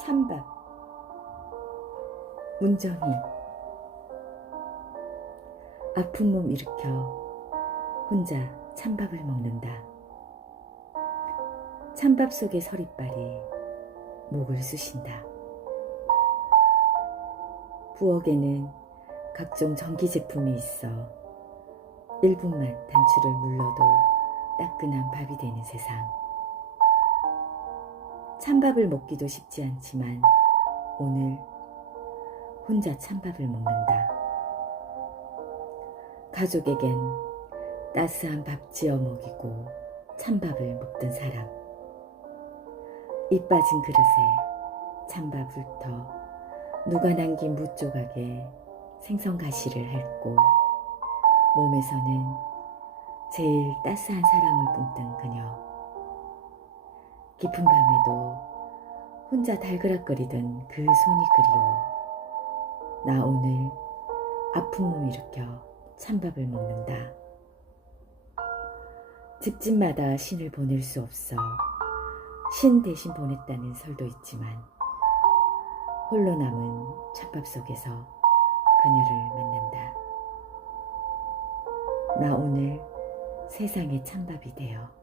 찬밥 운정이 아픈 몸 일으켜 혼자 찬밥을 먹는다. 찬밥 속의 서리빨이 목을 쑤신다. 부엌에는 각종 전기 제품이 있어 1분만 단추를 눌러도 따끈한 밥이 되는 세상. 찬밥을 먹기도 쉽지 않지만 오늘 혼자 찬밥을 먹는다. 가족에겐 따스한 밥 지어 먹이고 찬밥을 먹던 사람. 입 빠진 그릇에 찬밥 훑어 누가 남긴 무 조각에 생선 가시를 핥고 몸에서는 제일 따스한 사랑을 뿜던 그녀. 깊은 밤에도 혼자 달그락거리던 그 손이 그리워. 나 오늘 아픈 몸 일으켜 찬밥을 먹는다. 집집마다 신을 보낼 수 없어 신 대신 보냈다는 설도 있지만 홀로 남은 찬밥 속에서 그녀를 만난다. 나 오늘 세상의 찬밥이 되어